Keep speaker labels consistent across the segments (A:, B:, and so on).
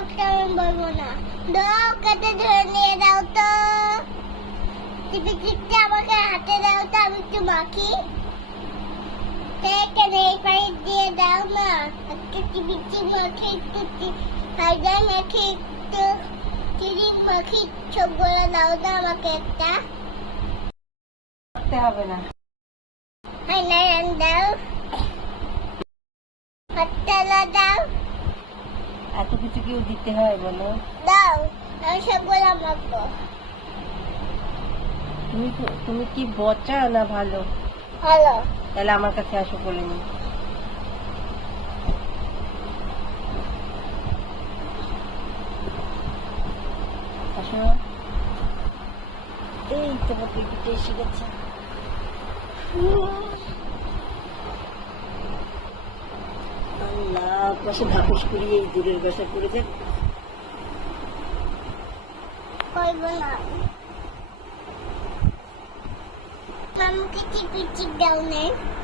A: Doctor আমি বলব না। দাও কেটে ধরে নিয়ে দাও তো। টিপি চিপতে আমাকে হাতে দাও তো আমি একটু মাখি কেন এই পায়ে দিয়ে দাও না একটু টিপি চিপ মাখি একটু হাইডা মাখি একটু চিড়ি মাখি সবগুলো দাও তো আমাকে একটা।
B: হবে না।
A: হাইলাইন দাও। হাততালা দাও।
B: এত কিছু কেউ দিতে হয় বলো?
A: দাও আমি সবগুলো মাখবো।
B: তুমি তুমি কি বচা না ভালো?
A: ভালো।
B: তাহলে আমার কাছে আসো বলে নি এই তো পিপিতে এসে গেছে। পাশে করিয়ে এই দূরের বাসা করে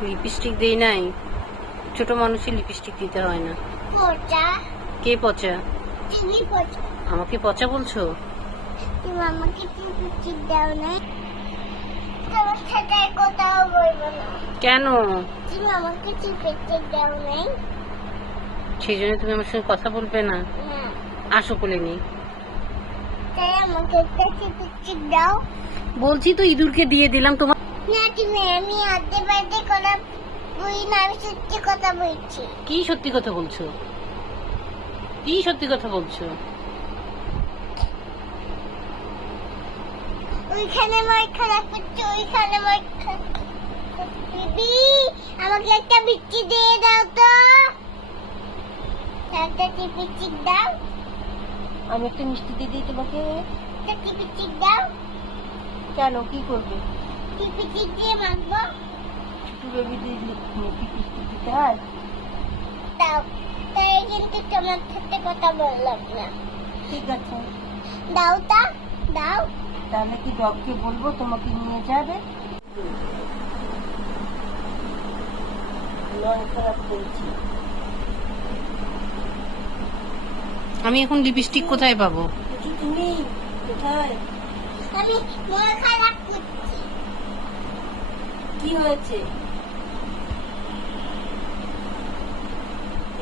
B: লিপস্টিক দেই নাই। ছোট মানুষের লিপস্টিক দিতে হয় না।
A: পচা?
B: কে পচা? আমাকে পচা বলছো? কেন?
A: তুমি আমাকে দাও নেই?
B: সেই জন্য তুমি আমার সঙ্গে কথা বলবে না। আসো বলে নি বলছি তো ইঁদুরকে দিয়ে দিলাম তোমার
A: না তুমি আমি আড্ডে বাড্ডে করা বই না আমি সত্যি কথা বলছি।
B: কি সত্যি কথা বলছো? কি সত্যি কথা বলছো?
A: ওইখানে মার খারাপ করছে ওইখানে মার খারাপ আমাকে একটা বিচ্ছি দিয়ে দাও তো। চিপ দাও।
B: আমি একটা মিষ্টি দিয়ে দিই তোমাকে।
A: চিপ দাও।
B: কেন কি করবে?
A: চিপ দিয়ে মাখবো।
B: ছোট বেবি কি মিষ্টি দিতে হয়?
A: দাও। তাই কিন্তু তোমার সাথে কথা বললাম না।
B: ঠিক আছে।
A: দাও তা দাও।
B: তাহলে কি ডগকে বলব তোমাকে নিয়ে যাবে? মন খারাপ করছি। আমি এখন লিপস্টিক কোথায় পাবো? তুমি কোথায়? কি হয়েছে?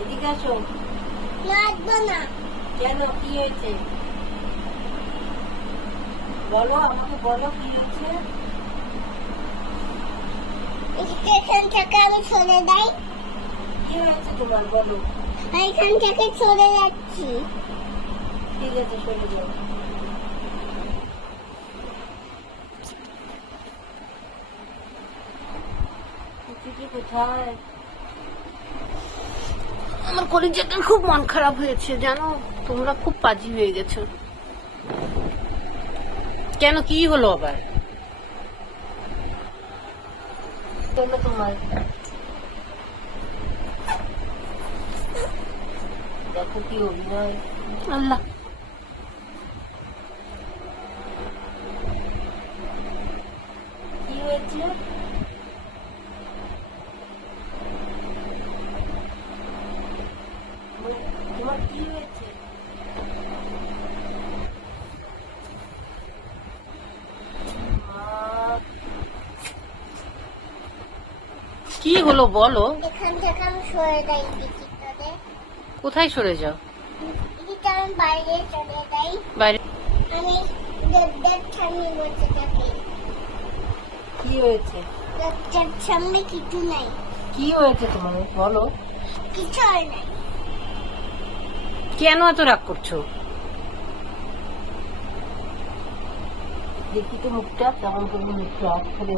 B: এদিকে আসো।
A: মাখবো না।
B: কেন? কি হয়েছে? বলো আমাকে বলো কি হয়েছে?
A: স্টেশন থেকে আমি চলে যাই।
B: কি হয়েছে তোমার? বলো।
A: থেকে চলে যাচ্ছি।
B: ঠিক আছে চলে যাও কোথায়? আমার কলিজাটার খুব মন খারাপ হয়েছে জানো? তোমরা খুব পাজি হয়ে গেছো। কেন কি হলো আবার? কেন তোমার দেখো কি অভিনয় আল্লাহ। কি হয়েছে তোমার কি হয়েছে? মা। কি হলো বলো?
A: এখান থেকে আমি সরে যাই
B: কোথায় সরে যাও?
A: বাইরে চলে যাই। আমি
B: কি হয়েছে?
A: সামনে কিছু নাই।
B: কি হয়েছে তোমার? বলো।
A: কিছু নাই।
B: কেন এত রাগ করছ? দেখি তো মুখটা কেমন করে মুখটা অফ করে